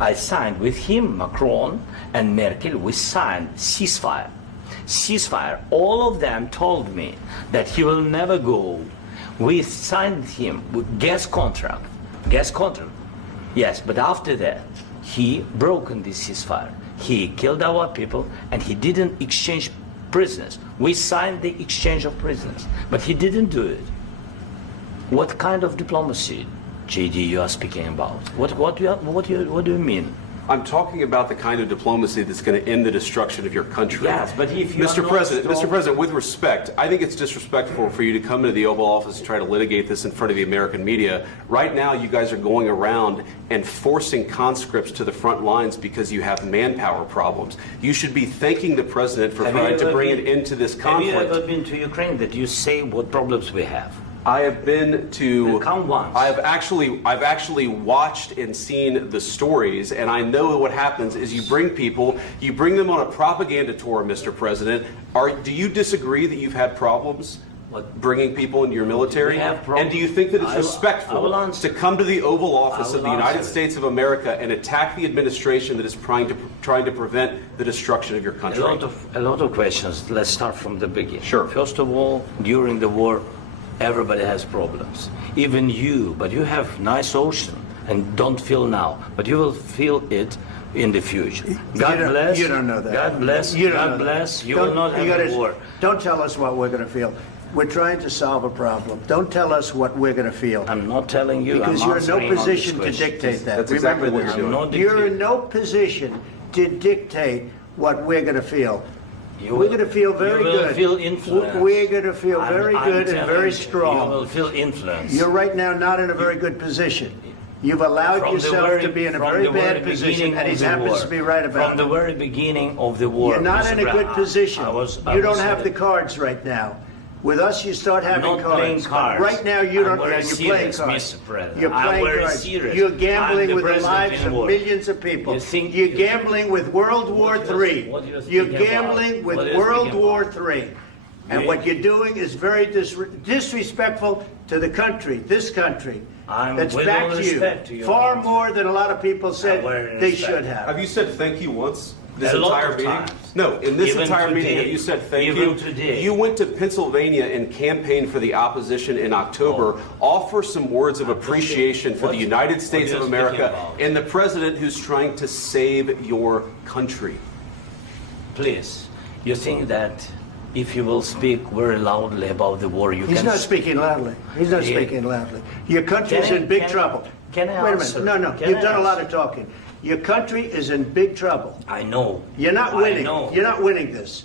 I signed with him, Macron and Merkel, we signed ceasefire. Ceasefire. All of them told me that he will never go. We signed him with gas contract. Gas contract. Yes, but after that, he broken this ceasefire. He killed our people and he didn't exchange prisoners. We signed the exchange of prisoners, but he didn't do it. What kind of diplomacy, JD, you are speaking about? What do you mean? I'm talking about the kind of diplomacy that's going to end the destruction of your country. Yes, but if you Mr. President, with respect, I think it's disrespectful for you to come into the Oval Office and try to litigate this in front of the American media. Right now, you guys are going around and forcing conscripts to the front lines because you have manpower problems. You should be thanking the president for trying to bring an end to this conflict. Have you ever been to Ukraine that you say what problems we have? I have been to. Come once. I've actually watched and seen the stories, and I know what happens is you bring them on a propaganda tour, Mr. President. Do you disagree that you've had problems bringing people into your military? And do you think that it's respectful to come to the Oval Office of the United States of America and attack the administration that is trying to prevent the destruction of your country? A lot of questions. Let's start from the beginning. Sure. First of all, during the war, everybody has problems, even you, but you have nice ocean and don't feel now, but you will feel it in the future. God bless. You don't know that. God bless. God bless. You will not have a war. Don't tell us what we're going to feel. We're trying to solve a problem. Don't tell us what we're going to feel. I'm not telling you. Because you're in no position to dictate that. That's exactly what you're doing. You're in no position to dictate what we're going to feel. We're going to feel very good. You will feel influence. We're going to feel very good and very strong. You will feel influence. You're right now not in a very good position. You've allowed yourself to be in a very bad position, and he happens to be right about it. From the very beginning of the war. You're not in a good position. You don't have the cards right now. With us, you start having not cards. Playing cards. Right now, you don't. You're playing cards. Mr. President. You're playing cards. Serious. You're gambling with the lives of war. millions of people. You're gambling with World War III. You're gambling with World War III. And what you're doing is very disrespectful to the country, this country. That's back to you. Far more than a lot of people said they should have. Have you said thank you once? This entire meeting? No, in this entire meeting, have you said thank you? Today. You went to Pennsylvania and campaigned for the opposition in October. Offer some words of appreciation for the United States of America and the president who's trying to save your country. Please, you think that if you will speak very loudly about the war, you can... He's not speaking loudly. He's not speaking loudly. Your country's in big trouble. Can I Wait a answer? minute. No. You've done a lot of talking. Your country is in big trouble. I know. You're not winning. You're not winning this.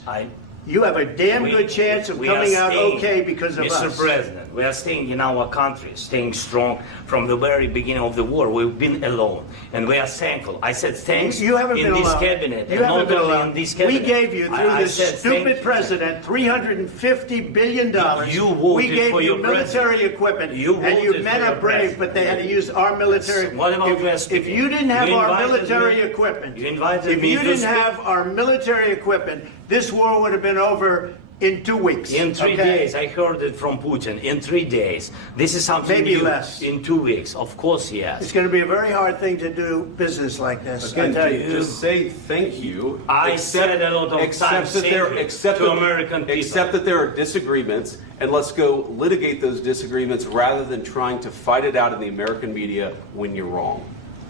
You have a damn good chance of coming out okay because of us. Mr. President, we are staying in our country, staying strong from the very beginning of the war. We've been alone, and we are thankful. I said thanks you haven't in been this alone. cabinet. You haven't been alone. In this cabinet. We gave you, through this stupid president, $350 billion. You voted we gave for you your military equipment, and your men are brave, but they had to use our military. What about if you didn't have our military equipment, if you didn't have our military equipment, this war would have been over in 2 weeks. In 3 days. I heard it from Putin. In 3 days. This is something maybe new. Less. In 2 weeks. Of course, yes. It's going to be a very hard thing to do business like this. Again, I tell you. just say thank you. I said a lot of times to American people. Accept that there are disagreements, and let's go litigate those disagreements rather than trying to fight it out in the American media when you're wrong.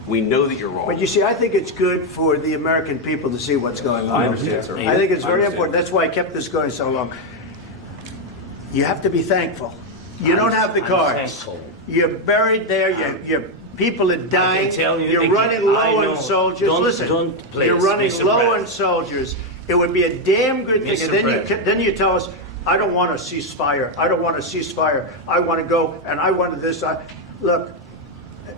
We know that you're wrong. But you see, I think it's good for the American people to see what's going on. I understand, sir. I think it's very important. That's why I kept this going so long. You have to be thankful. You don't have the cards. You're buried there. Your people are dying. You're running low on soldiers. Listen, you're running low on soldiers. It would be a damn good thing. And then you tell us, I don't want a ceasefire. I don't want a ceasefire. I want to go and I want this. Look.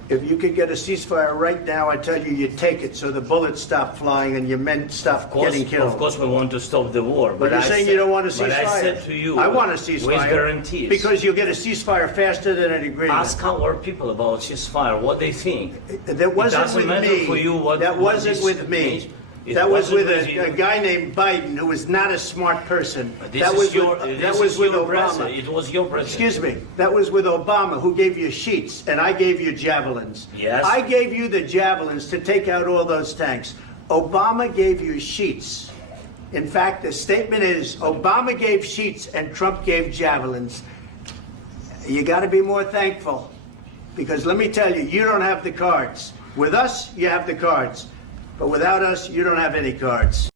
If you could get a ceasefire right now, I tell you, you take it so the bullets stop flying and your men stop getting killed. Of course, we want to stop the war. But you're saying you don't want a ceasefire. But I said to you, I want a ceasefire. With guarantees. Because you'll get a ceasefire faster than an agreement. Ask our people about ceasefire, what they think. That wasn't with me. For you what that wasn't with me. That was with wasn't a guy named Biden, who was not a smart person. That was with Obama. It was your president. Excuse me. That was with Obama, who gave you sheets, and I gave you javelins. Yes. I gave you the javelins to take out all those tanks. Obama gave you sheets. In fact, the statement is Obama gave sheets and Trump gave javelins. You got to be more thankful, because let me tell you, you don't have the cards. With us, you have the cards. But without us, you don't have any cards.